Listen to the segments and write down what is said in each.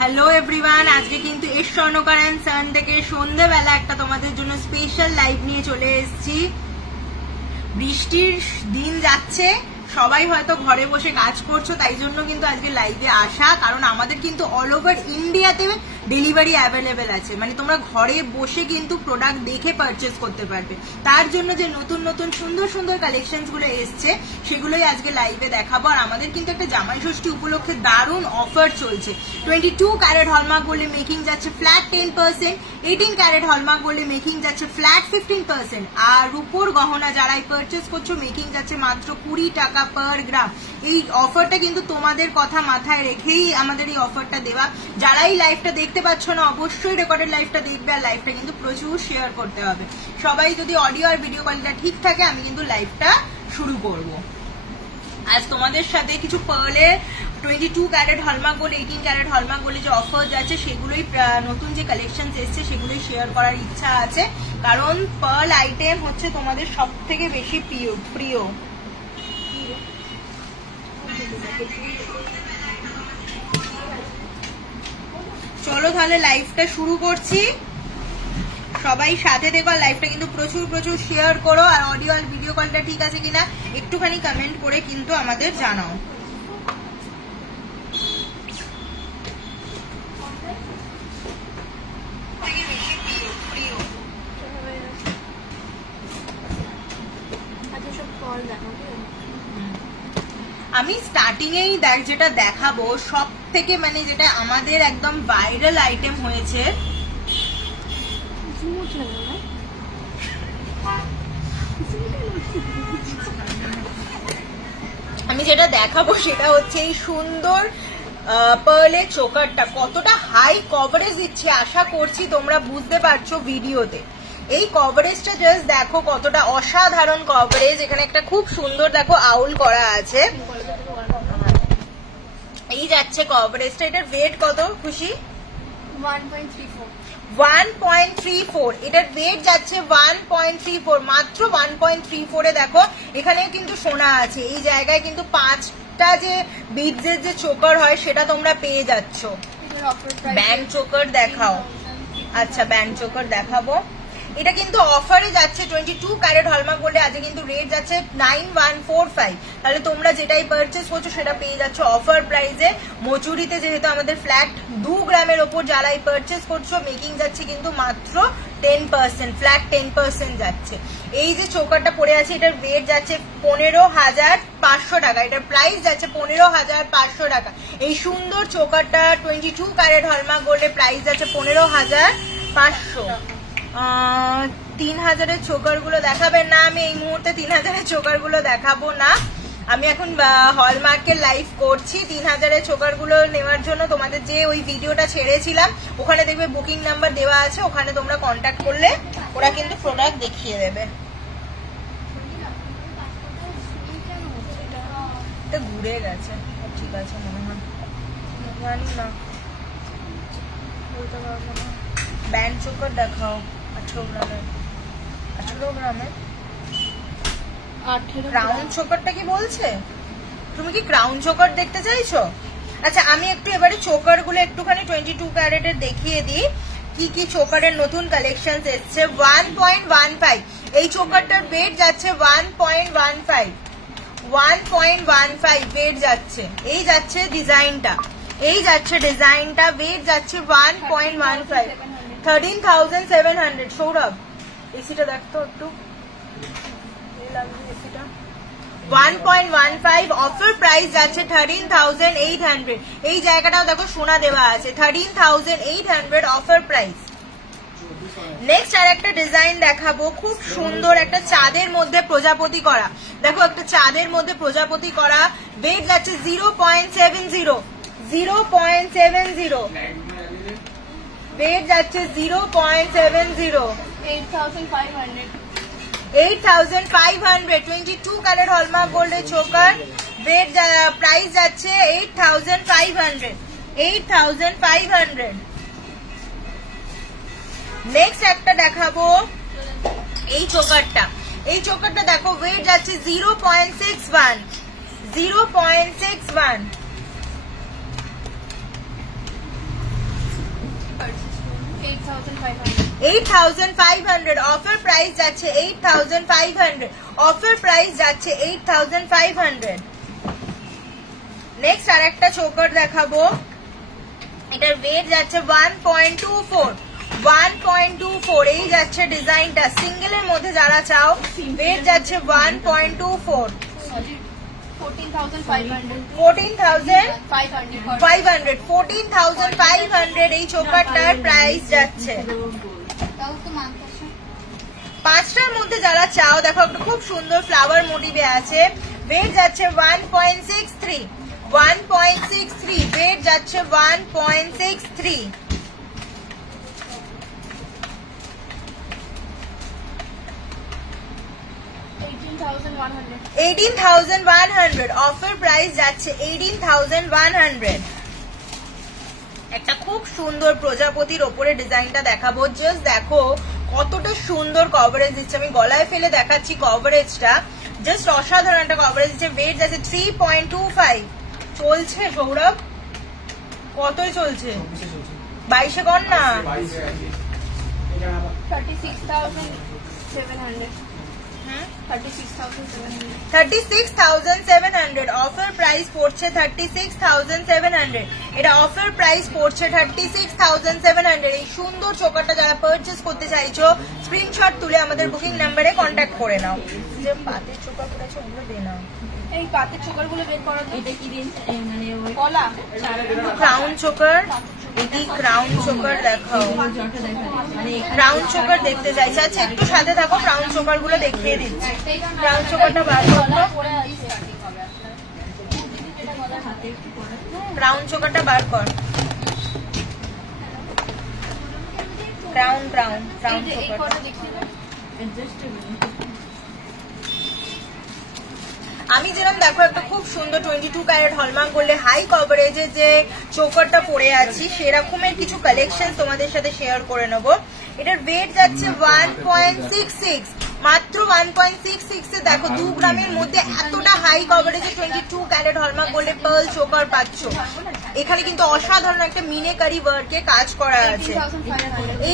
Hello everyone, আজকে কিন্তু S স্বর্ণকার এন্ড সান থেকে সন্ধ্যাবেলা একটা তোমাদের জন্য স্পেশাল লাইভ নিয়ে চলে এসেছি। বৃষ্টির দিন যাচ্ছে, সবাই হয়তো ঘরে বসে কাজ করছো, তাই জন্য কিন্তু আজকে লাইভে আসা। কারণ আমাদের কিন্তু অল ওভার ইন্ডিয়াতে ডেলিভারি অ্যাভেলেবেল আছে, মানে তোমরা ঘরে বসে কিন্তু প্রোডাক্ট দেখে পারচেস করতে পারবে। তার জন্য যে নতুন নতুন সুন্দর সুন্দর কালেকশনস গুলো এসছে সেগুলোই আজকে লাইভে দেখাবো। আর আমাদের কিন্তু একটা জামাই ষষ্ঠী উপলক্ষে দারুণ অফার চলছে। 22 ক্যারেট হলমার্ক গোল্ডে মেকিং যাচ্ছে ফ্ল্যাট 10%, 18 ক্যারেট হলমার্ক গোল্ডে মেকিং যাচ্ছে ফ্ল্যাট 15%, আর রূপোর গহনা যারাই পারচেস করছো মেকিং যাচ্ছে মাত্র 20 টাকা পার গ্রাম। এই অফারটা কিন্তু তোমাদের কথা মাথায় রেখেই আমাদের এই অফারটা দেওয়া। যারা এই লাইভটা দেখতে পাচ্ছ না, অবশ্যই রেকর্ডেড লাইভটা দেখবে, আর লাইভটা কিন্তু প্রচুর শেয়ার করতে হবে। সবাই যদি অডিও আর ভিডিও কোয়ালিটিটা ঠিক থাকে, আমি কিন্তু লাইভটা শুরু করব। আজ তোমাদের সাথে কিছু পার্লের 22 carat hallmark gold, 18 carat hallmark গোল্ডে যে অফার যাচ্ছে সেগুলোই, নতুন যে কালেকশন এসছে সেগুলোই শেয়ার করার ইচ্ছা আছে। কারণ পার্ল আইটেম হচ্ছে তোমাদের সব থেকে বেশি প্রিয়। চলো তাহলে লাইভটা শুরু করছি। সবাই সাথে দেখো, লাইভটা কিন্তু প্রচুর প্রচুর শেয়ার করো, আর অডিও আর ভিডিও কলটা ঠিক আছে কিনা একটুখানি কমেন্ট করে কিন্তু আমাদের জানাও। আমি স্টার্টিং এই যেটা দেখাবো সব থেকে, মানে যেটা আমাদের একদম ভাইরাল আইটেম হয়েছে, আমি যেটা দেখাবো সেটা হচ্ছে এই সুন্দর পার্লের চোকারটা। কতটা হাই কভারেজ দিচ্ছে আশা করছি তোমরা বুঝতে পারছো ভিডিওতে। এই কভারেজটা জাস্ট দেখো, কতটা অসাধারণ কভারেজ। এখানে একটা খুব সুন্দর দেখো আউল করা আছে। এই যাচ্ছে কভারেজটা। এটার ওয়েট কত খুশি? 1.34। এটার ওয়েট যাচ্ছে 1.34, মাত্র 1.34 এ দেখো এখানে কিন্তু সোনা আছে। এই জায়গায় কিন্তু 5টা যে বিডসের যে চোকার হয় সেটা তোমরা পেয়ে যাচ্ছ। ব্যান্ড চোকার দেখাও। আচ্ছা, ব্যান্ড চোকার দেখাবো। এটা কিন্তু অফারে যাচ্ছে 22 ক্যারেট হলমার্ক গোল্ডে আজকে কিন্তু রেট যাচ্ছে 9145। তাহলে তোমরা যেটাই পারচেস করছো সেটা পেয়ে যাচ্ছ অফার প্রাইসে। মজুরিতে যেহেতু আমাদের ফ্ল্যাট 2 গ্রামের ওপর যারাই পারচেস করছো মেকিং যাচ্ছে কিন্তু মাত্র 10%, ফ্ল্যাট 10% যাচ্ছে। এই যে চোকারটা পড়ে আছে এটার রেট যাচ্ছে 15,500 টাকা। এটার প্রাইস যাচ্ছে 15,500 টাকা। এই সুন্দর চোকারটা 22 ক্যারেট হলমার্ক গোল্ডে প্রাইস যাচ্ছে 15,500। 3000-এর চোকার গুলো দেখাবেন না, আমি এই মুহূর্তে 3000-এর চোকার গুলো দেখাবো না। আমি এখন হলমার্কের লাইভ করছি। 3000-এর চোকার গুলো নেওয়ার জন্য তোমাদের যে ওই ভিডিওটা ছেড়েছিলাম ওখানে দেখবে বুকিং নাম্বার দেওয়া আছে, ওখানে তোমরা কন্ট্যাক্ট করলে ওরা কিন্তু প্রোডাক্ট দেখিয়ে দেবে। এটা ঘুরে গেছে, ঠিক আছে মনে হয়, জানি না, বলতে পারবো না। ব্যান্ড চোকার দেখাও 18 গ্রামের। ক্রাউন চোকারটা কি বলছে? তুমি কি ক্রাউন চোকার দেখতে চাইছো? আচ্ছা, আমি একটু এবারে চোকার গুলো একটুখানি 22 ক্যারেটের দেখিয়ে দিই কি কি চোকারের নতুন কালেকশন এসছে। 1.15 এই চোকারটার ওয়েট যাচ্ছে 1.15 ওয়েট যাচ্ছে। এই যাচ্ছে ডিজাইনটা, ওয়েট যাচ্ছে 1.15, 13,700। সৌরভ এসিটা দেখতো একটু, 1.15 অফার প্রাইস যাচ্ছে 13,800। এই জায়গাটাও দেখো সোনা দেওয়া আছে, 13,800 অফার প্রাইস। নেক্সট আর একটা ডিজাইন দেখাবো, খুব সুন্দর একটা চাঁদের মধ্যে প্রজাপতি করা। দেখো একটা চাঁদের মধ্যে প্রজাপতি করা, ওয়েট যাচ্ছে 0.70, ওয়েট যাচ্ছে 0.70, 8,500। 22 ক্যারেট হলমার্ক গোল্ডের চোকার, ওয়েট প্রাইস যাচ্ছে 8,500। নেক্সট একটা দেখাবো এই চোকারটা। দেখো ওয়েট যাচ্ছে 0.61, 8,500 অফার প্রাইস যাচ্ছে 8,500 অফার প্রাইস যাচ্ছে 8,500 নেক্সট আরেকটা চোকার দেখাবো এটার ওয়েট যাচ্ছে 1.24 এই যাচ্ছে ডিজাইনটা সিঙ্গেলের মধ্যে যারা চাও ওয়েট যাচ্ছে 1.24 14,500 এই চোকারটার প্রাইস যাচ্ছে। পাঁচটার মধ্যে যারা চাও দেখো একটা খুব সুন্দর ফ্লাওয়ার মোটিভে আছে ওয়েট যাচ্ছে 1.63 ওয়েট যাচ্ছে 1.63 18,100 অফার প্রাইস যাচ্ছে 18,100 একটা খুব সুন্দর প্রজাপতির ওপরে ডিজাইনটা দেখাবো জাস্ট দেখো কতটা সুন্দর কভারেজ দিচ্ছে আমি গলায় ফেলে দেখাচ্ছি কভারেজটা জাস্ট অসাধারণ একটা কভারেজ দিচ্ছে ওয়েট যাচ্ছে 3.25 চলছে সৌরভ কতই চলছে 22 কর না 36,700 অফার প্রাইস পড়ছে 36,700 এটা অফার প্রাইস পড়ছে 36,700 এই সুন্দর চোকারটা যারা পারচেজ করতে চাইছো স্ক্রিনশট তুলে আমাদের বুকিং নাম্বারে কন্ট্যাক্ট করে নাও যে পাতের চোকার করেছে ওগুলো দিয়ে নাও এই পাতের চোকারগুলো বের করো এটা কি মানে কলা ক্রাউন চোকার এটি ক্রাউন চোকার দেখাও ক্রাউন চোকার দেখতে চাইছে আচ্ছা একটু সাথে থাকো ক্রাউন চোকার গুলো দেখিয়ে দিচ্ছি ক্রাউন চোকারটা বার করো ক্রাউন চোকারটা বার কর ক্রাউন চোকার আমি যেরকম দেখো একটা খুব সুন্দর 22 ক্যারেট হলমার্ক গোল্ডে হাই কভারেজে যে চোকারটা পরে আছি সেরকমের কিছু কালেকশন তোমাদের সাথে শেয়ার করে নেব এটার ওয়েট যাচ্ছে 1.66 মাত্র 1.66 এ দেখো 2 গ্রামের মধ্যে এতটা হাই কভারেজে 22 ক্যারেট হলমার্ক গোল্ডে পার্ল চোকার পাচ্ছ এখানে কিন্তু অসাধারণ একটা মিনেকারি ওয়ার্কে কাজ করা আছে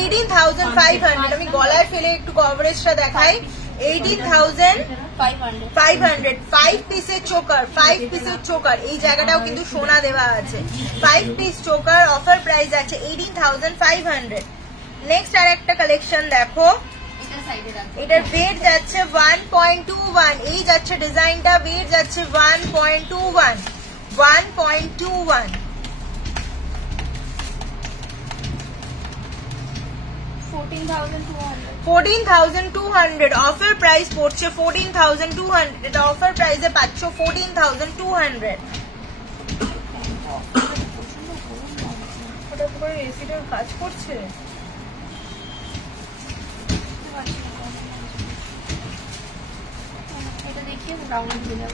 18,500 আমি গলায় ফেলে একটু কভারেজটা দেখাই 18,500 5 পিসের চোকার এই জায়গাটাও কিন্তু সোনা দেওয়া আছে 5 পিস চোকার অফার প্রাইস আছে 18,500 নেক্সট আর একটা কালেকশন দেখো এটার ওয়েট যাচ্ছে 1.21 এই যাচ্ছে ডিজাইনটা ওয়েট যাচ্ছে 1.21 14,200 অফার প্রাইস পড়ছে 14,200 এটা অফার প্রাইসে পাচ্ছ 14,200 ওটা পুরো এসিটার কাজ করছে এটা দেখিয়ে ডাউনলোড দিলাম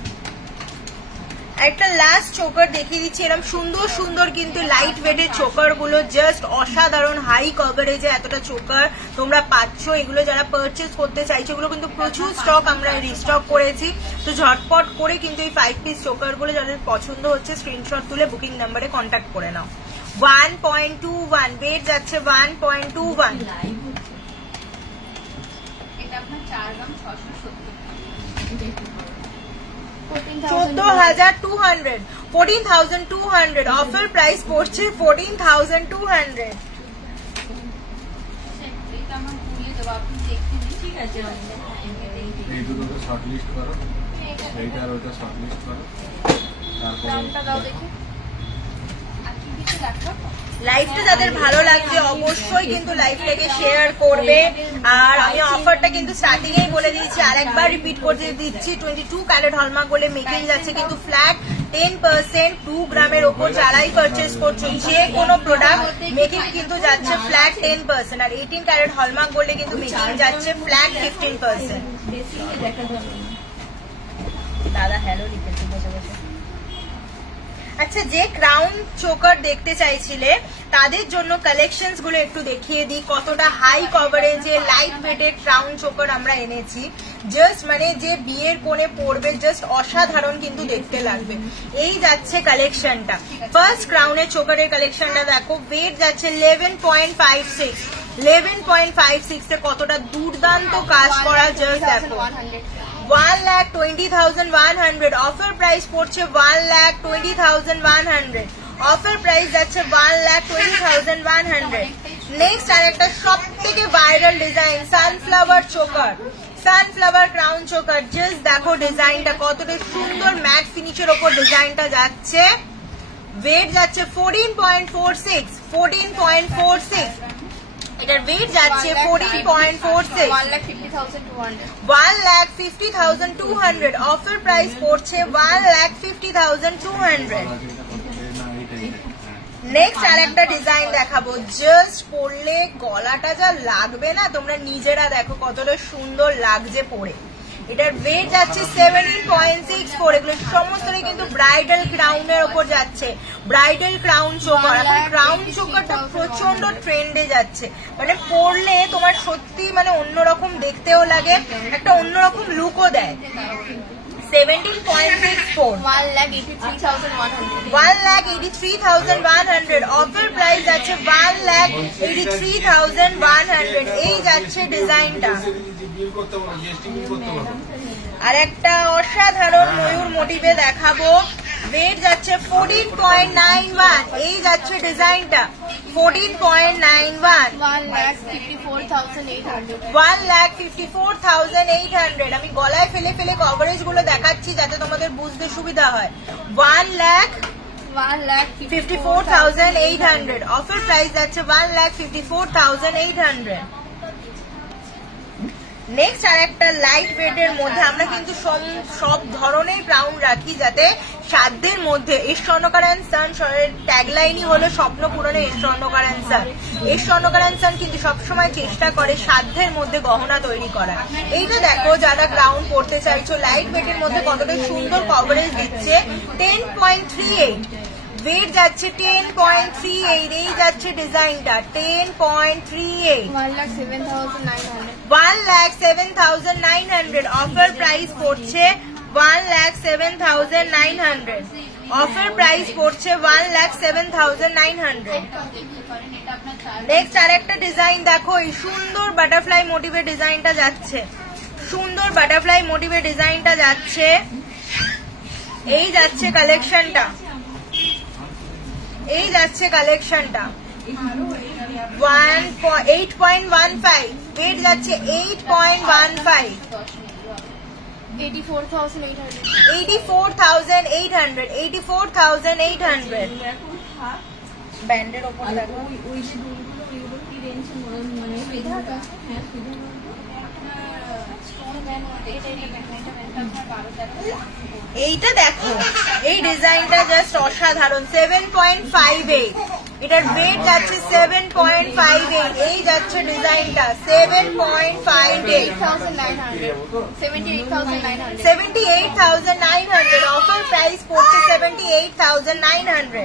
একটা লাস্ট চোকার দেখিয়ে দিচ্ছি এরকম সুন্দর সুন্দর কিন্তু লাইট ওয়েটের চোকার গুলো জাস্ট অসাধারণ হাই কভারেজে এতটা চোকার তোমরা পাচ্ছ এগুলো যারা পারচেজ করতে চাইছো এগুলো কিন্তু প্রচুর স্টক আমরা রিস্টক করেছি তো ঝটপট করে কিন্তু এই 5 পিস চোকার গুলো যাদের পছন্দ হচ্ছে স্ক্রিনশট তুলে বুকিং নাম্বারে কন্ট্যাক্ট করে নাও 1.21 ওয়েট যাচ্ছে 1.21 এটা আপনার 4 গ্রাম 670 14,200 অফার প্রাইস পড়ছে 14,200 ঠিক আছে এই দুটো শর্ট লিস্ট করো এইটা আর ওটা শর্ট লিস্ট করো তারপর নামটা দাও দেখি লাইভটা যাদের ভালো লাগছে অবশ্যই কিন্তু লাইভটাকে শেয়ার করবে আর আমি অফারটা কিন্তু স্টার্টিং এই বলে দিয়েছি আরেকবার রিপিট করে দিচ্ছি 22 ক্যারেট হলমার্ক গোল্ডে মেকিং যাচ্ছে কিন্তু ফ্ল্যাট 10% 2 গ্রামের উপর যারাই পারচেজ করছো যে কোনো প্রোডাক্ট মেকিং কিন্তু যাচ্ছে ফ্ল্যাট 10% আর 18 ক্যারেট হলমার্ক গোল্ডে কিন্তু মেকিং যাচ্ছে ফ্ল্যাট 15%। দাদা হ্যালো লিখেছে বসে বসে। আচ্ছা যে ক্রাউন চোকার দেখতে চাইছিলে তাদের জন্য কালেকশনস গুলো একটু দেখিয়ে দিই কতটা হাই কভারেজে লাইট ওয়েটেড ক্রাউন চোকার আমরা এনেছি জাস্ট মানে যে বিয়ের কোণে পরবে জাস্ট অসাধারণ কিন্তু দেখতে লাগবে। এই যাচ্ছে কালেকশনটা, ফার্স্ট ক্রাউনের চোকারের কালেকশনটা দেখো, ওয়েট যাচ্ছে 11.56, 11.56 এ কতটা দুর্দান্ত কাজ করা, জাস্ট দেখো। 1,20,100, অফার প্রাইস পড়ছে 1,20,100, অফার প্রাইস যাচ্ছে 1,20,100। নেক্সট আর একটা সব থেকে viral design, sunflower choker, sunflower crown choker, just দেখো ডিজাইনটা কতটা সুন্দর, ম্যাট ফিনিশের ওপর ডিজাইনটা যাচ্ছে। ওয়েট যাচ্ছে 14.46, 14.46, এটার ওয়েট যাচ্ছে 14.46, 1,50,200, অফার প্রাইস পড়ছে 1,50,200। নেক্সট আর একটা ডিজাইন দেখাবো, জাস্ট পরলে গলাটা যা লাগবে না, তোমরা নিজেরা দেখো কতটা সুন্দর লাগছে পরে। এটার ওয়েট যাচ্ছে 17.64, এগুলো সমস্তটাই কিন্তু ব্রাইডাল ক্রাউনের ওপর যাচ্ছে, ব্রাইডাল ক্রাউন চোকার। এখন ক্রাউন চোকারটা প্রচন্ড ট্রেন্ডে যাচ্ছে, মানে পরলে তোমার সত্যি মানে অন্যরকম দেখতেও লাগে, একটা অন্যরকম লুকও দেয়। 17.64, 1,83,100, অফার প্রাইস যাচ্ছে 1,83,100। এই যাচ্ছে ডিজাইনটা। আর একটা অসাধারণ ময়ূর মোটিভে দেখাবো, ওয়েট যাচ্ছে 14.91, এই যাচ্ছে ডিজাইনটা 14.91, 1,54,800। আমি গলায় ফেলে ফেলে কভারেজ গুলো দেখাচ্ছি যাতে তোমাদের বুঝতে সুবিধা হয়। 1,54,800, অফার প্রাইস যাচ্ছে 1,54,800। নেক্সট আর একটা লাইট ওয়েট এর মধ্যে আমরা কিন্তু সব ধরনের ক্রাউন রাখি যাতে সাধ্যের মধ্যে। এর স্বর্ণকার অ্যান্ড সান ট্যাগলাইনই হলো স্বপ্ন পূরণে এর স্বর্ণকার অ্যান্ড সান। এর স্বর্ণকার অ্যান্ড সান কিন্তু সবসময় চেষ্টা করে সাধ্যের মধ্যে গহনা তৈরি করা। এইটা দেখো যারা ক্রাউন পড়তে চাইছো, লাইট ওয়েট এর মধ্যে কতটা সুন্দর কভারেজ দিচ্ছে। 10.38, ওয়েট যাচ্ছে 10.38, এই যাচ্ছে ডিজাইনটা 10.38, 1,07,900, অফার প্রাইস পড়ছে 1,07,900, অফার প্রাইস পড়ছে 1,07,900। নেক্সট আর একটা ডিজাইন দেখো, এই সুন্দর বাটারফ্লাই মোটিভের ডিজাইনটা যাচ্ছে, সুন্দর বাটারফ্লাই মোটিভের ডিজাইনটা যাচ্ছে। এই যাচ্ছে কালেকশনটা, এই যাচ্ছে কালেকশনটা 8.15, ওয়েট যাচ্ছে 8.15, 84,800, 84,800। ব্যান্ডের ওপর দেখো, এইটা দেখো, এই ডিজাইনটা জাস্ট অসাধারণ। 7.58, এটার ওয়েট যাচ্ছে 7.58, এই যাচ্ছে ডিজাইনটা 7.58, 78,900, অফার প্রাইস পড়ছে 78,900।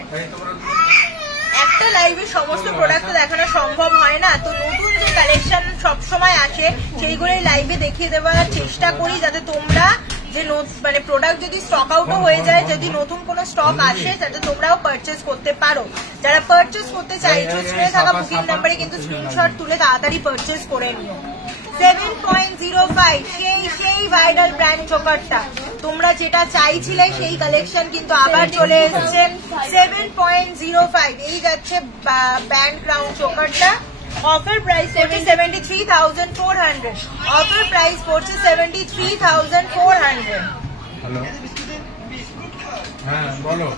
একটা লাইভে সমস্ত প্রোডাক্ট দেখানো সম্ভব হয় না, তো নতুন যে কালেকশন সবসময় আসে সেইগুলোই লাইভে দেখিয়ে দেওয়ার চেষ্টা করি, যাতে তোমরা যে মানে প্রোডাক্ট যদি স্টক আউটও হয়ে যায়, যদি নতুন কোনো স্টক আসে যাতে তোমরাও পারচেস করতে পারো। যারা পারচেস করতে চাইছো স্ক্রিনে থাকা বুকিং নাম্বারে কিন্তু স্ক্রিনশট তুলে তাড়াতাড়ি পারচেস করে নিও। 7.05, সেই ভাইরাল ব্র্যান্ড চোকারটা তোমরা যেটা চাইছিলে সেই কালেকশন কিন্তু আবার চলে এসেছে। 7.05, এই যাচ্ছে ব্যান্ড ক্রাউন চোকারটা, অফার প্রাইস পড়ছে 73,400, অফার প্রাইস পড়ছে 73,400। হ্যালো, হ্যাঁ বলো।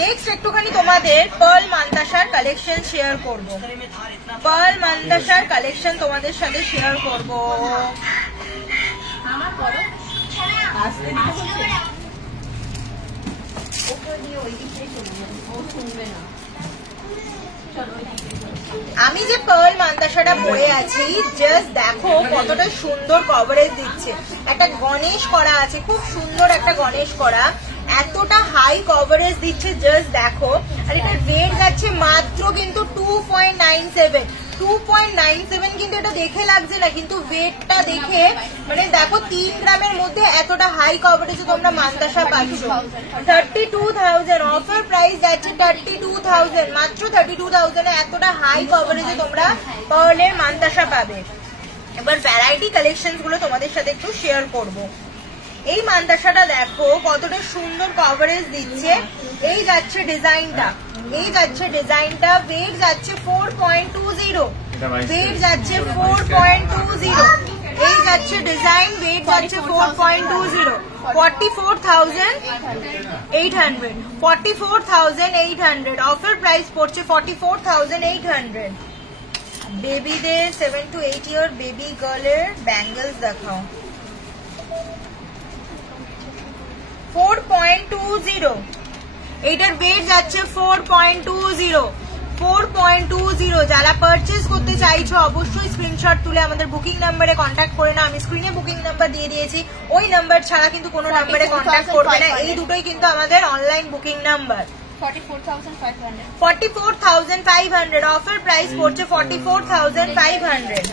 নেক্সট একটুখানি তোমাদের পার্ল মান্তাসার কালেকশন শেয়ার করব, পার্ল মান্তাসার কালেকশন তোমাদের সাথে শেয়ার করব। আমি যে পার্ল মান্তাসাটা পরে আছি, জাস্ট দেখো কতটা সুন্দর কভারেজ দিচ্ছে। একটা গণেশ করা আছে, খুব সুন্দর একটা গণেশ করা, এতটা হাই কভারেজ দিচ্ছে, জাস্ট দেখো। আর এটার ওয়েট যাচ্ছে মাত্র কিন্তু 2.97, 2.97 কিন্তু এটা দেখে লাগছে না, কিন্তু ওয়েটটা দেখে মানে দেখো 3 গ্রামের মধ্যে এতটা হাই কভারেজে তোমরা মান্তাসা পাচ্ছ। 32,000 অফার প্রাইস যাচ্ছে 32,000, মাত্র 32,000 এ এতটা হাই কভারেজে তোমরা পার্লের মান্তাসা পাবে। এবার ভ্যারাইটি কালেকশন গুলো তোমাদের সাথে একটু শেয়ার করব। এই মান্তাসাটা দেখো কতটা সুন্দর কভারেজ দিচ্ছে। এই যাচ্ছে ডিজাইনটা, এই যাচ্ছে ডিজাইনটা, ওয়েট যাচ্ছে 4.20, ওয়েট যাচ্ছে 4.20, এই যাচ্ছে ডিজাইন, ওয়েট যাচ্ছে 4.20, 44,800, 44,800 অফার প্রাইস পড়ছে 44,800। বেবিদের 7 to 8 ইয়ার বেবি গার্লের ব্যাঙ্গলস দেখাও। 4.20, এইটার ওয়েট যাচ্ছে 4.20, 4.20। যারা পারচেজ করতে চাইছো অবশ্যই স্ক্রিনশট তুলে আমাদের বুকিং নাম্বারে কন্ট্যাক্ট করে নাও। আমি স্ক্রিনে বুকিং নাম্বার দিয়ে দিয়েছি, ওই নাম্বার ছাড়া কিন্তু কোনো নাম্বারে কন্ট্যাক্ট করবে না। এই দুটোই কিন্তু আমাদের online booking number. 44,500 offer price পড়ছে 44,500।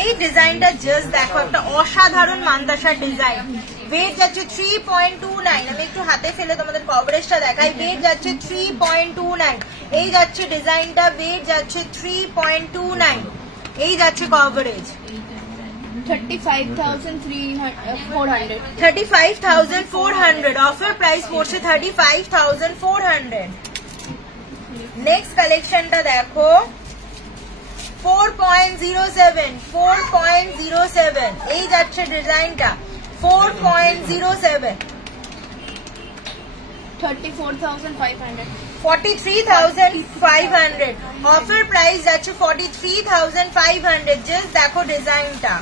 এই ডিজাইনটা জাস্ট দেখো, একটা অসাধারণ মান্তাসার ডিজাইন। ওয়েট যাচ্ছে 3.29, আমি একটু হাতে ফেলে তোমাদের কভারেজটা দেখাই। ওয়েট যাচ্ছে 3.29, এই যাচ্ছে ডিজাইনটা, ওয়েট যাচ্ছে 3.29, এই যাচ্ছে কভারেজ। 35,400 অফার প্রাইস পড়ছে 35,400। নেক্সট কালেকশনটা দেখো 4.07, 4.07, এই যাচ্ছে ডিজাইনটা 4.07, 43,500 অফার প্রাইস যাচ্ছে 43,500। জাস্ট দেখো ডিজাইনটা।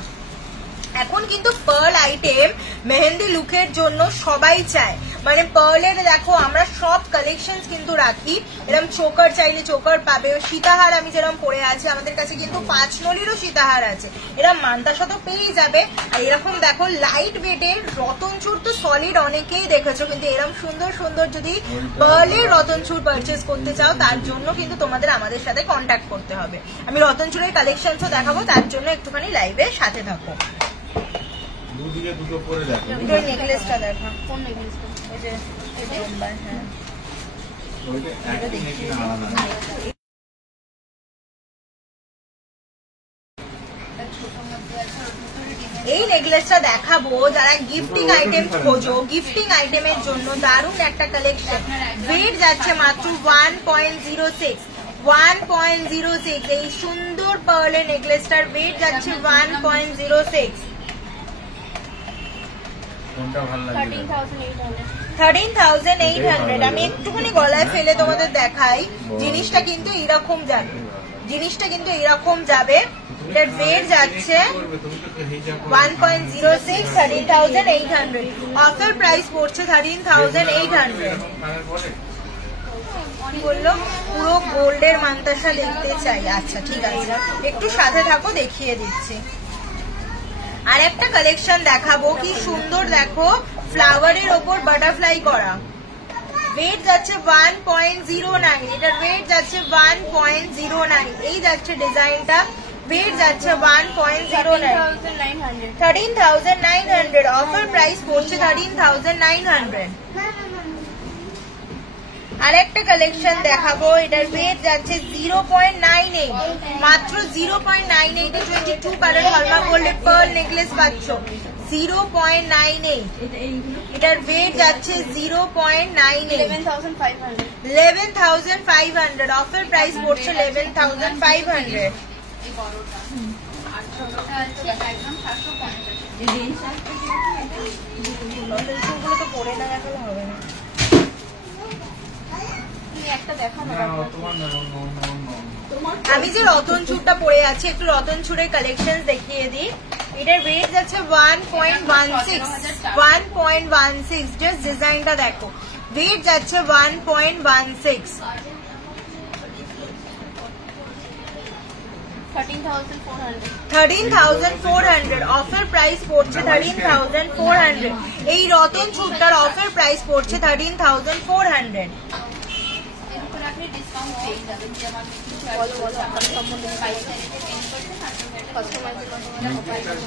এখন কিন্তু পার্ল আইটেম মেহেন্দি লুকের জন্য সবাই চায়, মানে পার্লের দেখো আমরা সব কালেকশন কিন্তু রাখি। এরকম চোকার চাইলে চোকার পাবে, সীতাহার আমি যেরকম পরে আছি, আমাদের কাছে কিন্তু 5 নলিরও সীতাহার আছে, এরকম মান্তাসা তো পেয়েই যাবে। আর এরকম দেখো লাইট ওয়েটের রতনচুর তো সলিড অনেকেই দেখেছো, কিন্তু এরকম সুন্দর সুন্দর যদি পার্লের রতনচুর পারচেস করতে চাও তার জন্য কিন্তু তোমাদের আমাদের সাথে কন্ট্যাক্ট করতে হবে। আমি রতনচুরের কালেকশনও দেখাবো, তার জন্য একটুখানি লাইভের সাথে থাকো। দুটো পরে দেখো, এই নেকলেসটা দেখো, কোন নেকলেসটা? এই যে নম্বর, হ্যাঁ ওইটা একই নাকি না আলাদা? এই নেকলেসটা দেখাবো যারা গিফটিং আইটেম খোঁজো, গিফটিং আইটেমের জন্য দারুণ একটা কালেকশন। ওয়েট যাচ্ছে মাত্র 1.06, 1.06। এই সুন্দর পার্লের নেকলেসটার ওয়েট যাচ্ছে 1.06। 13,800। আমি একটুখানি গলায় ফেলে তোমাদের দেখাই, জিনিসটা কিন্তু এরকম যাবে, জিনিসটা কিন্তু এরকম যাবে। এটার ওয়েট যাচ্ছে 1.06, 13,800 অফার প্রাইস পড়ছে 13,800। কি বললো? পুরো গোল্ডের মান্তাসা দেখতে চাই, আচ্ছা ঠিক আছে, একটু সাথে থাকো, দেখিয়ে দিচ্ছি। আর একটা কালেকশন দেখাবো, কি সুন্দর দেখো, ফ্লাওয়ারের ওপর বাটারফ্লাই করা। ওয়েট যাচ্ছে 1.09, এটার ওয়েট যাচ্ছে 1.09, এই যাচ্ছে ডিজাইনটা, ওয়েট যাচ্ছে 1.09, 13,900 অফার প্রাইস পড়ছে 13,900। আর একটা কালেকশন দেখাবো, এটার ওয়েট যাচ্ছে 0.98, মাত্র 0.98 এ 22 কালার হলমার্ক গোল্ডের পার্ল নেকলেস পাচ্ছ। 0.98, এটার ওয়েট যাচ্ছে 0.98, 11,500 অফার প্রাইস পড়ছে 11,500। তো পরে না দেখালে হবে না। আমি যে রতন চুরটা পরে আছি, একটু রতন চুরের কালেকশন দেখিয়ে দিই। এটার ওয়েট যাচ্ছে 1.16, 1.16। জাস্ট ডিজাইনটা দেখো, ওয়েট যাচ্ছে 1.16, 13,400 অফার প্রাইস পড়ছে 13,400। এই রতন চুরটার অফার প্রাইস পড়ছে 13,400। মোটামুটি ডিসকাউন্ট পেয়ে যাবেন, যেমন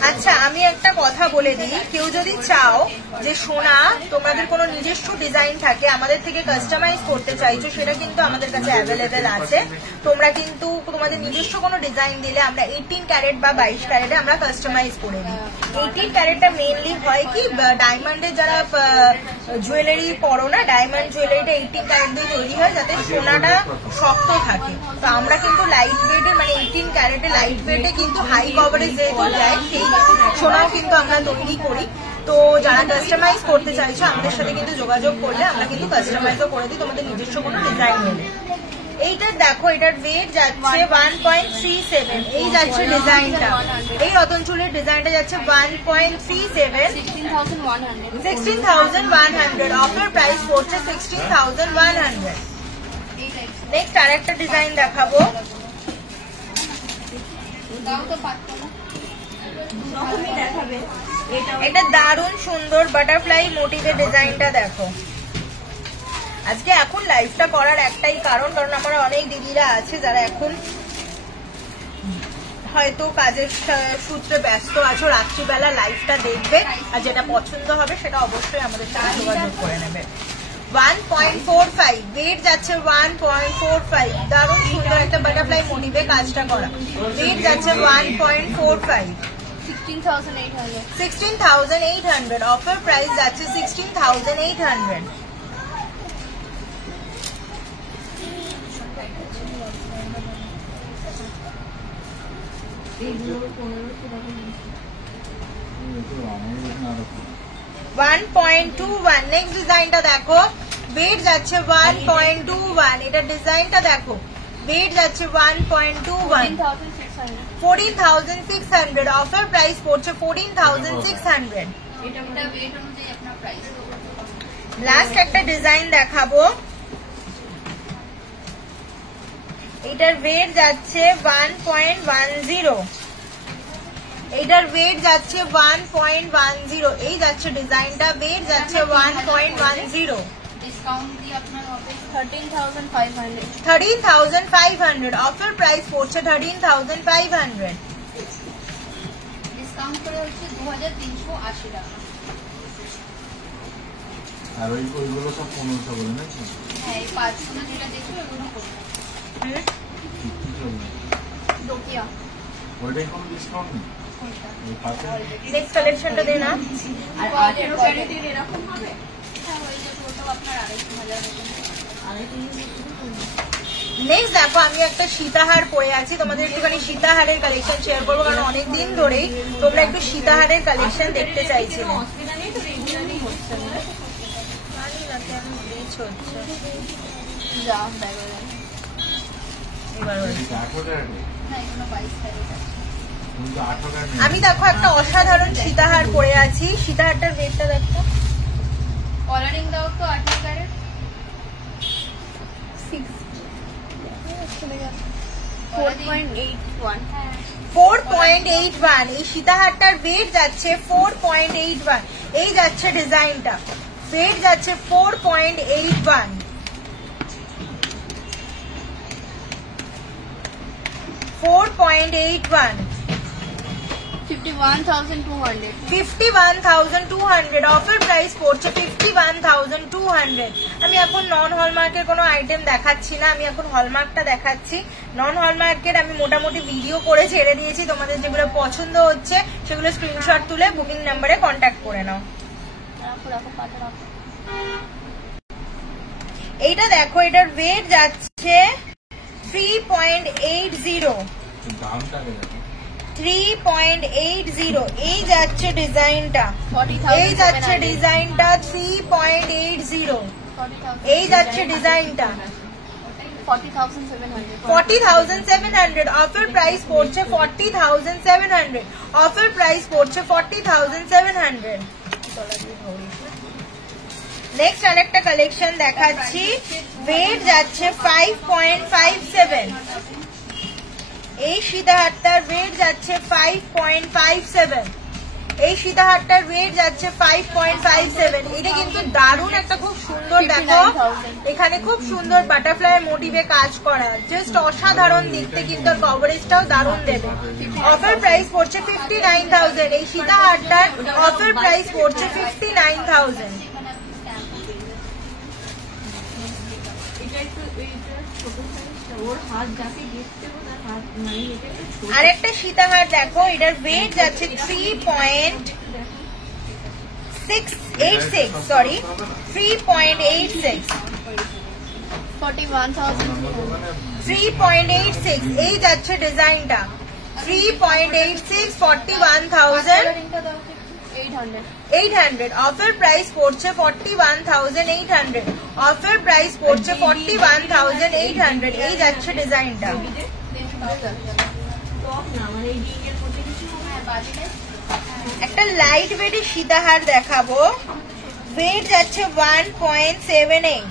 আচ্ছা আমি একটা কথা বলে দিই, কেউ যদি চাও যে সোনা তোমাদের কোনো নিজস্ব ডিজাইন থাকে আমাদের থেকে কাস্টমাইজ করতে চাইছো, সেটা কিন্তু আমাদের কাছে অ্যাভেলেবেল আছে। তোমরা কিন্তু তোমাদের নিজস্ব কোনো ডিজাইন দিলে আমরা 18 ক্যারেট বা 22 ক্যারেটে আমরা কাস্টমাইজ করে দিই। 18 ক্যারেটটা মেইনলি হয় কি, ডায়মন্ডের যারা জুয়েলারি পরো না, ডায়মন্ড জুয়েলারিটা 18 ক্যারেট দিয়ে তৈরি হয় যাতে সোনাটা শক্ত থাকে। তো আমরা কিন্তু লাইট ওয়েটের মানে 18 ক্যারেটে লাইট ওয়েটে কিন্তু হাই কভারেজ যেহেতু দেয় সেই সোনাও কিন্তু আমরা তৈরি করি। তো যারা কাস্টমাইজ করতে চাইছো আমাদের সাথে কিন্তু যোগাযোগ করলে আমরা কিন্তু কাস্টমাইজও করে দিই তোমাদের নিজস্ব কোনো ডিজাইন হলে। এইটার দেখো, এটার ওয়েট যাচ্ছে 1.37, এই যাচ্ছে ডিজাইনটা, এই রতন চুলের ডিজাইনটা যাচ্ছে 1.37, 16,100, অফার প্রাইস পড়ছে 16,100। নেক্সট আর একটা ডিজাইন দেখাবো, এটা দারুণ সুন্দর বাটারফ্লাই মোটিভের ডিজাইনটা দেখো। আজকে এখন লাইভটা করার একটাই কারণ আমার অনেক দিদিরা আছে যারা এখন হয়তো কাজের সূত্রে ব্যস্ত আছো, রাত্রিবেলা লাইভটা দেখবে আর যেটা পছন্দ হবে সেটা অবশ্যই আমাদের সাথে যোগাযোগ করে নেবে। 1.45 ওয়েট যাচ্ছে 1.45, দারুণ সুন্দর একটা বাটারফ্লাই মোটিভে কাজটা করা। ওয়েট যাচ্ছে 1.45, 16,800, অফার প্রাইস যাচ্ছে 16,800। নেক্সট ডিজাইনটা দেখো, ওয়েট যাচ্ছে 1.21, এটা ডিজাইনটা দেখো, ওয়েট যাচ্ছে 1.21, 14,600, অফার প্রাইস পড়ছে 14,600। লাস্ট একটা ডিজাইন দেখাবো, এটার ওয়েট যাচ্ছে 1.10, এটার ওয়েট যাচ্ছে 1.10, এই যাচ্ছে ডিজাইনটা, ওয়েট যাচ্ছে 1.10, ডিসকাউন্ট দিয়ে আপনার হবে 13,500, 13,500, অফার প্রাইস পড়ছে 13,500। ডিসকাউন্ট করে হচ্ছে 2,380 টাকা। আর ওইগুলো সব 1500 করে নাকি? হ্যাঁ, এই 500 যেটা দেখছো ওগুলো করবে নোকিয়া, ওইটাই কোনো ডিসকাউন্ট নেই? নেক্সট কালেকশনটা দে না। আর 18 ক্যারেটের এরকম হবে। হ্যাঁ, ওই যে টোটাল আপনার 2,500। নেক্সট দেখো, আমি একটা সীতাহার পরে আছি, তোমাদের একটুখানি সীতাহারের কালেকশন শেয়ার করবো কারণ অনেকদিন ধরেই তোমরা একটু সীতাহারের কালেকশন দেখতে চাইছিলে। আমি দেখো একটা অসাধারণ সীতাহার পরে আছি, সীতাহারটার রেটটা দেখো, কলারিং দাও তো 18 ক্যারেট 4.81, এই সীতাহারটার ওয়েট যাচ্ছে 4.81, এই যাচ্ছে ডিজাইনটা, ওয়েট যাচ্ছে 4.81, 4.81, 51,200, 51,200, অফার প্রাইস পড়ছে 51,200। আমি এখন নন হলমার্কের কোনো আইটেম দেখাচ্ছি না, আমি এখন হলমার্কটা দেখাচ্ছি। নন হলমার্কের আমি মোটামুটি ভিডিও করে ছেড়ে দিয়েছি, তোমাদের যেগুলো পছন্দ হচ্ছে সেগুলো স্ক্রিনশট তুলে বুকিং নাম্বারে কন্ট্যাক্ট করে নাও। এইটা দেখো, এটার ওয়েট যাচ্ছে 3.80, 3.80, এই যাচ্ছে ডিজাইনটা, এই যাচ্ছে ডিজাইনটা 3.80, এই যাচ্ছে ডিজাইনটা 40,700, অফার প্রাইস পড়ছে 40,700, অফার প্রাইস পড়ছে 40,700। নেক্সট আরেকটা কালেকশন দেখাচ্ছি, ওয়েট যাচ্ছে 5.57, এই সীতাহারটার ওয়েট যাচ্ছে 5.57, এই সীতাহারটার ওয়েট যাচ্ছে 5.57। এটা কিন্তু দারুণ একটা খুব সুন্দর, দেখো এখানে খুব সুন্দর বাটারফ্লাই মোটিভে কাজ করা, জাস্ট অসাধারণ দেখতে, কিন্তু কভারেজটাও দারুণ দেবে। অফার প্রাইস পড়ছে 59,000। এই সীতাহারটার অফার প্রাইস পড়ছে 59,000। আরেকটা সীতাহার দেখো, এটার ওয়েট যাচ্ছে 3.86, সরি 3.86, 3.86 এই যাচ্ছে ডিজাইনটা, 3.86, 41,800। অফার প্রাইস পড়ছে 41,800। অফার প্রাইস পড়ছে 41,800। এই যাচ্ছে ডিজাইনটা। একটা লাইট ওয়েটের সীতাহার দেখাবো, ওয়েট যাচ্ছে 1.78।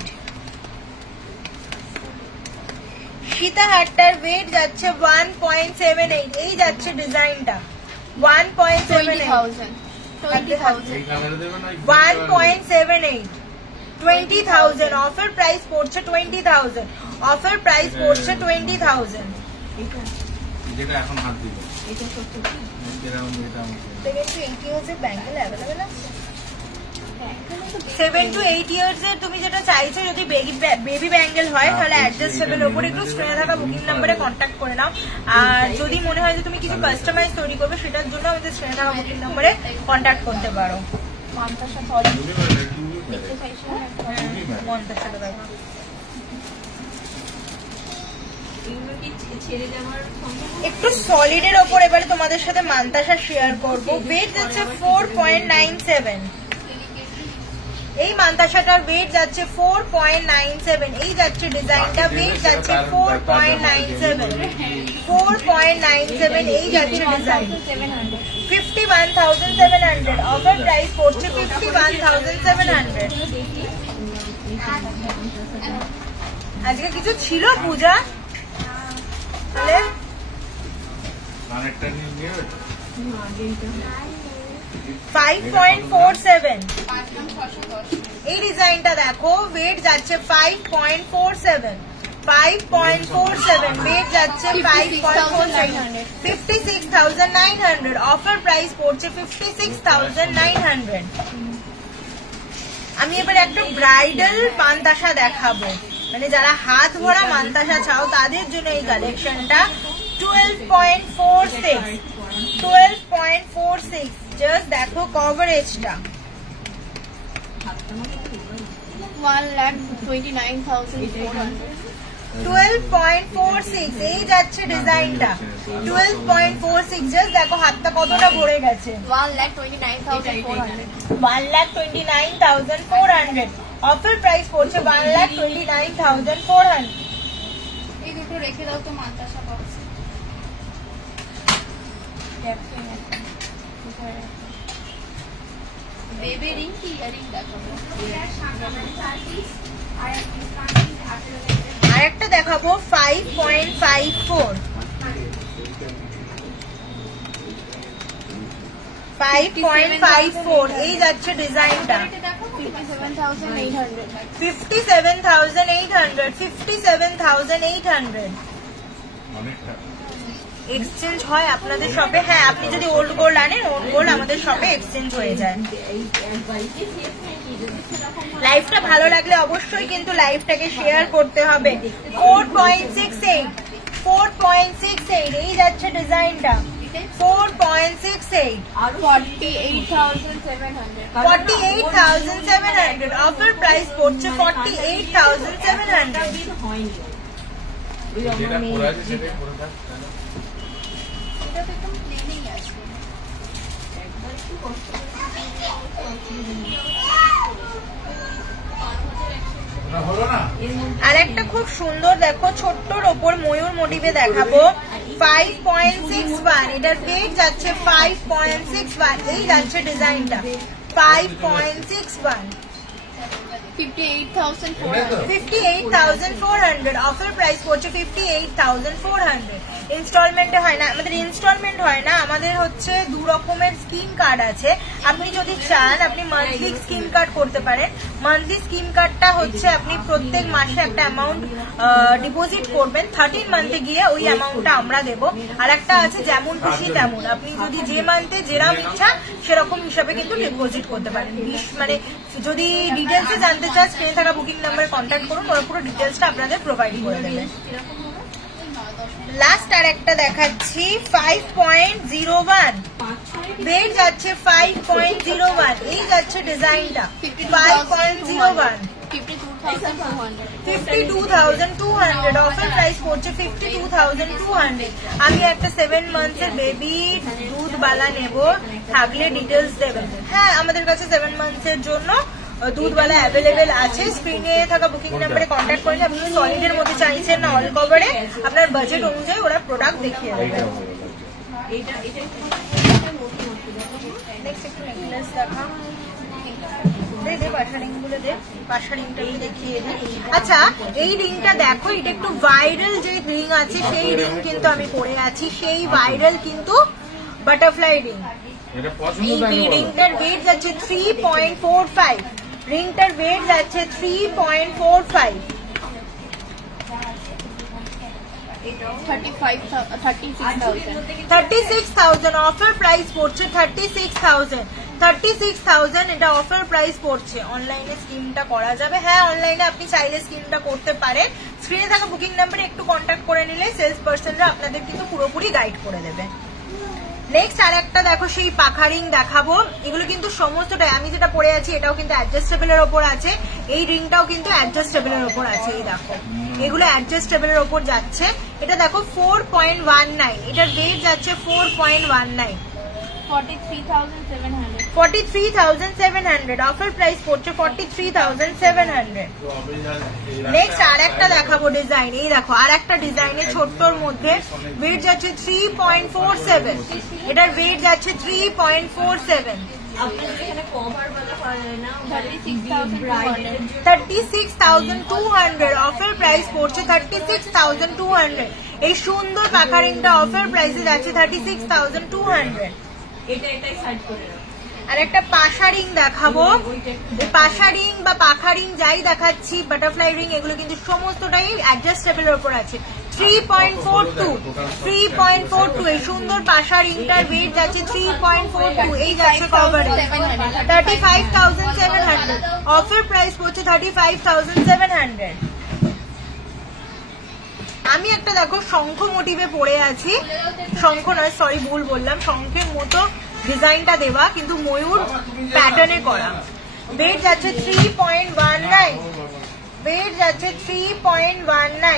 সীতাহারটার ওয়েট যাচ্ছে 1.78। এই যাচ্ছে ডিজাইনটা 1.78, 1.78, 20,000। অফার প্রাইস পড়ছে 20,000। অফার প্রাইস পড়ছে 20,000। যেটা এখন হাত দিব, এটা সত্যি এটা এটা 7 to 8 years এর তুমি যেটা চাইছো, যদি বেবি ব্যাঙ্গেল হয় তাহলে অ্যাডজাস্টেবল ওপরে একটু স্ক্রিনে থাকা বুকিং নাম্বারে কন্ট্যাক্ট করে নাও। আর যদি মনে হয় যে তুমি কিছু কাস্টমাইজ তৈরি করবে, সেটার জন্য আমাদের স্ক্রিনে থাকা বুকিং নাম্বারে কন্ট্যাক্ট করতে পারো। একটু সলিডের ওপর এবারে তোমাদের সাথে মান্তাসা শেয়ার করবো। ওয়েট যাচ্ছে 4.97। এই মান্তাসাটার ওয়েট যাচ্ছে 4.97। এই যাচ্ছে ডিজাইনটা, ওয়েট যাচ্ছে 4.97, 4.97। এই যাচ্ছে ডিজাইন 51,700। অফার প্রাইস পড়ছে 51,700। আজকে কিছু ছিল পূজা? তাহলে কানেক্টর নিয়ে 5.47। এই ডিজাইনটা দেখো, ওয়েট যাচ্ছে 5.47, 5.47। ওয়েট যাচ্ছে 5.47, 56,900। অফার প্রাইস পড়ছে 56,900। আমি এবার একটা ব্রাইডাল মান্তাসা দেখাবো, মানে যারা হাত ভরা মান্তাসা চাও তাদের জন্য এই কালেকশনটা। 12.46, 12.46। জাস্ট দেখো কভারেজটা, 1,29,400। 12.46। এই যাচ্ছে ডিজাইনটা 12.46। জাস্ট দেখো হাতটা কতটা ভরে গেছে। 1,29,400। 1,29,400। অফার প্রাইস পড়ছে 1,29,400। এই দুটো রেখে দাও তো মান্তাসা বক্সে। বেবি রিং কি ইয়ারিং দেখাবো? আরেকটা দেখাবো 5.54, 5.54। এই যাচ্ছে ডিজাইনটা 57,800। 57,800, 57,800। অনেকটা এক্সচেঞ্জ হয় আপনাদের শপে? হ্যাঁ, আপনি যদি ওল্ড গোল্ড আনেন, ওল্ড গোল্ড আমাদের শপে এক্সচেঞ্জ হয়ে যায়। লাইভটা ভালো লাগলে অবশ্যই কিন্তু লাইভটাকে শেয়ার করতে হবে। 4.68, 4.68। এই যাচ্ছে ডিজাইনটা 4.68, 48,700। 48,700। অফার প্রাইস পড়ছে 48,700। যেটা পরে আছে সেটাই পরে থাক। এটা তো একদম প্লেনই আছে। একবার একটু কষ্ট না হলো না। আর একটা খুব সুন্দর দেখো ছোট্টর ওপর ময়ূর মোটিভে দেখাবো 5.61। এটার ওয়েট যাচ্ছে 5.61। এই যাচ্ছে ডিজাইনটা 5.61, 58,400। 58,400। অফার প্রাইস পড়ছে 58,400। ইনস্টলমেন্টে হয় না, আমাদের ইনস্টলমেন্ট হয় না, আমাদের হচ্ছে 2 রকমের স্কিম কার্ড আছে। আপনি যদি চান আপনি মান্থলি স্কিম কার্ড করতে পারেন। মান্থলি স্কিম কার্ডটা হচ্ছে আপনি প্রত্যেক মাসে একটা অ্যামাউন্ট ডিপোজিট করবেন, 13 মান্থে গিয়ে ওই অ্যামাউন্টটা আমরা দেবো। আর একটা আছে যেমন খুশি তেমন, আপনি যদি যে মান্থে যেরকম ইচ্ছা সেরকম হিসাবে কিন্তু ডিপোজিট করতে পারেন। মানে যদি ডিটেলসে জানতে চান স্ক্রিনে থাকা বুকিং নাম্বারে কন্ট্যাক্ট করুন, ওরা পুরো ডিটেলসটা আপনাদের প্রোভাইড করে দেবেন। লাস্ট আর একটা দেখাচ্ছি 5.01 ওয়েট যাচ্ছে 5.01, এই যাচ্ছে ডিজাইনটা 5.01 52,200 অফার প্রাইস পড়ছে 52,200। আমি একটা 7 মান্থসের বেবি দুধ বালা নেব, থাকলে ডিটেলস দেবেন। হ্যাঁ আমাদের কাছে 7 মান্থসের জন্য দুধওয়ালা অ্যাভেলেবেল আছে। স্ক্রিনে থাকা বুকিং নাম্বারে কন্ট্যাক্ট করলে আপনি সলিডের মধ্যে চাইছেন না অল কভারে, আপনার বাজেট অনুযায়ী ওরা প্রোডাক্ট দেখিয়ে দেবে। নেক্সট একটু নেকলেস দেখা, পাশা রিংটা দেখিয়ে দিই। আচ্ছা এই রিংটা দেখো, এটা একটু ভাইরাল যে রিং আছে সেই রিং কিন্তু আমি পরে আছি, সেই ভাইরাল কিন্তু বাটারফ্লাই রিং। এই রিংটার ওয়েট যাচ্ছে 3.45, রিংটার ওয়েট যাচ্ছে 3.45। 36,000 অফার প্রাইস পড়ছে 36,000 এটা অফার প্রাইস পড়ছে। অনলাইনে স্কিমটা করা যাবে, হ্যাঁ অনলাইনে আপনি চাইলে স্কিমটা করতে পারেন। স্ক্রিনে থাকা বুকিং নাম্বারে একটু কন্ট্যাক্ট করে নিলে সেলস পার্সনরা আপনাদের কিন্তু পুরোপুরি গাইড করে দেবে। নেক্সট আর একটা দেখো সেই পাখা রিং দেখাবো। এগুলো কিন্তু সমস্তটাই, আমি যেটা পরে আছি এটাও কিন্তু অ্যাডজাস্টেবল এর ওপর আছে, এই রিংটাও কিন্তু অ্যাডজাস্টেবল এর ওপর আছে। এই দেখো এগুলো অ্যাডজাস্টেবল এর ওপর যাচ্ছে। এটা দেখো 4.19, এটার ওয়েট যাচ্ছে 4.19। 43,700 অফার প্রাইস পড়ছে 43,700। নেক্সট আর একটা দেখাবো ডিজাইন, এই দেখো আর একটা ডিজাইনে ছোট্টর মধ্যে ওয়েট যাচ্ছে 3.47, এটার ওয়েট যাচ্ছে 3.47। 36,200 অফার প্রাইস পড়ছে 36,200। এই সুন্দর পাখা রিংটা অফার প্রাইসে যাচ্ছে 36,200। আর একটা পাশা রিং দেখাবো, পাশা রিং বা পাখা রিং যাই দেখাচ্ছি, বাটারফ্লাই রিং, এগুলো কিন্তু সমস্তটাই অ্যাডজাস্টেবল এর উপর আছে। 3.42 এই সুন্দর পাশা রিংটার ওয়েট যাচ্ছে 3.42, এই যাচ্ছে কভারে 35,700 অফার প্রাইস পড়ছে 35,700। আমি একটা দেখো শঙ্খ মোটিভে পড়ে আছি, শঙ্খ নয় সরি ভুল বললাম, শঙ্খের মতো ডিজাইনটা দেওয়া কিন্তু ময়ূর প্যাটার্নে করা। ওয়েট যাচ্ছে 3.19, ওয়েট যাচ্ছে 3.19,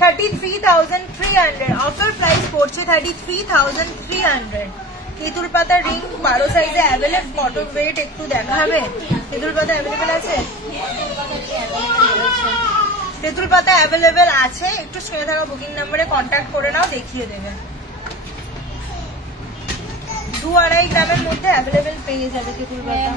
33,300 অফার প্রাইস পড়ছে 33,300। তেঁতুল পাতা রিং 12 সাইজে অ্যাভেলেবল, কটন ওয়েট একটু দেখাবে? তেঁতুল পাতা অ্যাভেলেবল আছে, তেঁতুল পাতা অ্যাভেলেবেল আছে, একটু স্ক্রিনে থাকা বুকিং নাম্বারে কন্ট্যাক্ট করে নাও, দেখিয়ে দেবে। 2-2.5 গ্রামের মধ্যে অ্যাভেলেবেল পেয়ে যাবে তেঁতুল পাতা।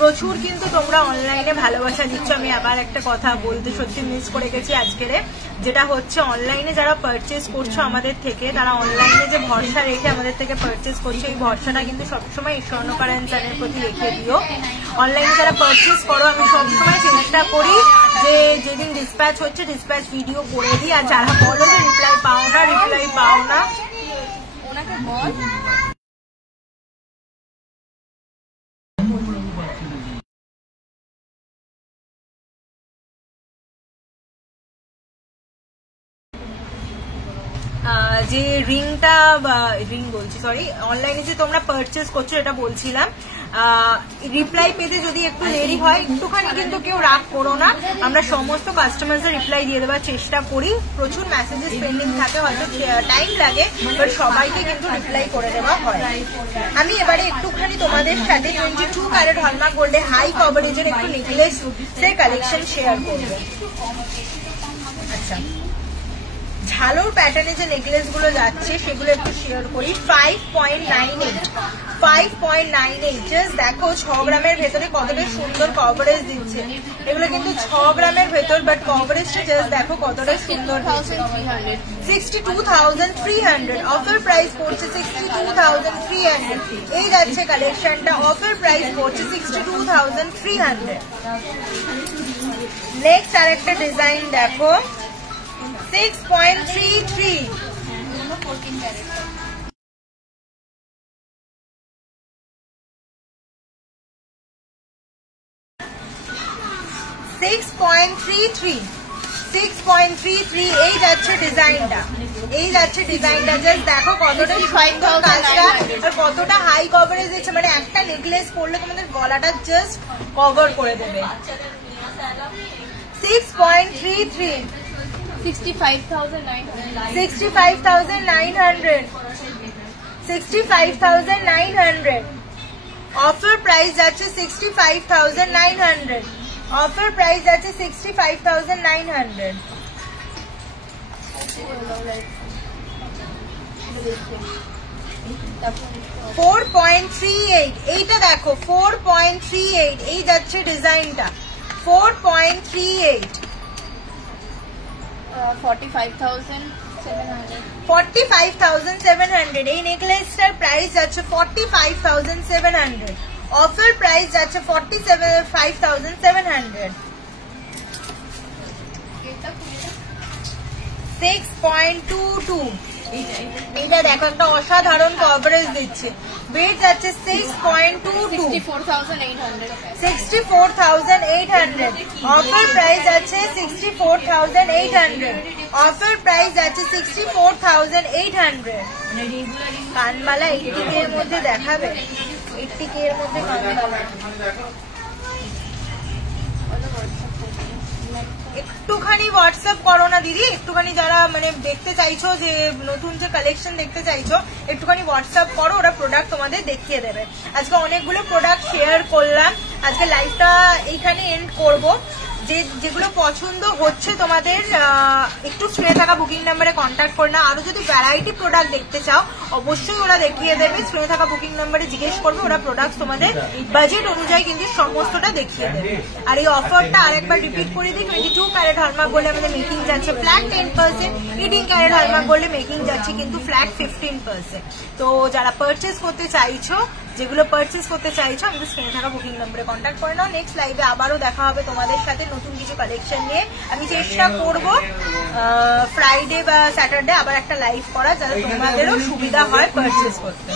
প্রচুর কিন্তু তোমরা অনলাইনে ভালোবাসা দিচ্ছ। আমি আবার একটা কথা বলতে সত্যি মিস করে গেছি আজকের, যেটা হচ্ছে অনলাইনে যারা পারচেস করছো আমাদের থেকে, তারা অনলাইনে যে ভরসা রেখে আমাদের থেকে পারচেস করছো, এই ভরসাটা কিন্তু সবসময় স্বর্ণকার অ্যান্ড সানের প্রতি রেখে দিও। অনলাইনে যারা পারচেস করো আমি সবসময় চেষ্টা করি যে যেদিন ডিসপ্যাচ হচ্ছে ডিসপ্যাচ ভিডিও করে দিই, আর যারা বলো যে রিপ্লাই পাও না ওনাকে বল যে রিংটা রিং বলছি সরি, অনলাইনে যে তোমরা পারচেস করছো এটা বলছিলাম, রিপ্লাই পেতে যদি একটু দেরি হয় একটুখানি কিন্তু কেউ রাগ করো না, আমরা সমস্ত কাস্টমারদের রিপ্লাই দিয়ে দেওয়ার চেষ্টা করি। প্রচুর মেসেজেস পেন্ডিং থাকে, হয়তো টাইম লাগে, বাট সবাইকে কিন্তু রিপ্লাই করে দেওয়া হয়। আমি এবারে একটুখানি তোমাদের সাথে 22 ক্যারেট হলমার্ক গোল্ডে হাই কভারেজের একটু নেকলেস এর কালেকশন শেয়ার করবো। আচ্ছা ঝালোর প্যাটার্নে যে নেকলেস গুলো যাচ্ছে সেগুলো একটু শেয়ার করি। 5.98 জাস্ট দেখো 6 গ্রামের ভেতরে কতটা সুন্দর কভারেজ দিচ্ছে। এগুলো কিন্তু 6 গ্রামের ভেতর, বাট কভারেজটা জাস্ট দেখো কতটা সুন্দর। 62,300 অফার প্রাইস পড়ছে 62,300। এই যাচ্ছে কালেকশনটা, অফার প্রাইস পড়ছে 62,300। নেক্সট আরেকটা ডিজাইন দেখো 6.33 6.33 এই যাচ্ছে ডিজাইনটা, জাস্ট দেখো কতটা সুন্দর কাজটা আর কতটা হাই কভারেজ দিচ্ছে। মানে একটা নেকলেস পরলে তোমাদের গলাটা জাস্ট কভার করে দেবে। 6.33 65,900 অফার প্রাইস যাচ্ছে 65,900। অফার প্রাইস যাচ্ছে 65,900। ফোর 4.38 এইটা দেখো 4.38 এই যাচ্ছে ডিজাইনটা 4.38 45,700 এই নেকলেসটার প্রাইস যাচ্ছে 45,700। অফার প্রাইস যাচ্ছে 45,700। 6.22 এটা দেখো একটা অসাধারণ কভারেজ দিচ্ছে। ওয়েট যাচ্ছে 6.22 64,800। অফার প্রাইস যাচ্ছে 64,800। অফার প্রাইস যাচ্ছে 64,800। কানমালা 80K এর মধ্যে দেখাবে, 80K এর মধ্যে কানমালা। একটুখানি হোয়াটসঅ্যাপ করো না দিদি, একটুখানি যারা মানে দেখতে চাইছো, যে নতুন যে কালেকশন দেখতে চাইছো একটুখানি হোয়াটসঅ্যাপ করো, ওরা প্রোডাক্ট তোমাদের দেখিয়ে দেবে। আজকে অনেকগুলো প্রোডাক্ট শেয়ার করলাম, আজকে লাইভটা এইখানে এন্ড করবো। যেগুলো পছন্দ হচ্ছে তোমাদের একটু স্ক্রিনে থাকা বুকিং নাম্বারে কন্ট্যাক্ট করে না। আরো যদি ভ্যারাইটি প্রোডাক্ট দেখতে চাও অবশ্যই ওরা দেখিয়ে দেবে, স্ক্রিনে থাকা বুকিং নাম্বারে জিজ্ঞেস করবে, ওরা প্রোডাক্ট তোমাদের বাজেট অনুযায়ী কিন্তু সমস্তটা দেখিয়ে দেবে। আর এই অফারটা আরেকবার রিপিট করে দিই, 22 ক্যারেট হলমার্ক গোল্ডে আমাদের মেকিং যাচ্ছে ফ্ল্যাট 10%, 18 ক্যারেট হলমার্ক গোল্ডে মেকিং যাচ্ছে কিন্তু ফ্ল্যাট 15%। তো যারা পারচেস করতে চাইছো, যেগুলো পারচেস করতে চাইছো আমাদের স্ক্রিনে থাকা বুকিং নম্বরে কন্ট্যাক্ট করে নাও। নেক্সট লাইভে আবারও দেখা হবে তোমাদের সাথে নতুন কিছু কালেকশন নিয়ে। আমি চেষ্টা করব ফ্রাইডে বা স্যাটারডে আবার একটা লাইভ করা, যাতে তোমাদেরও সুবিধা হয় পারচেস করতে।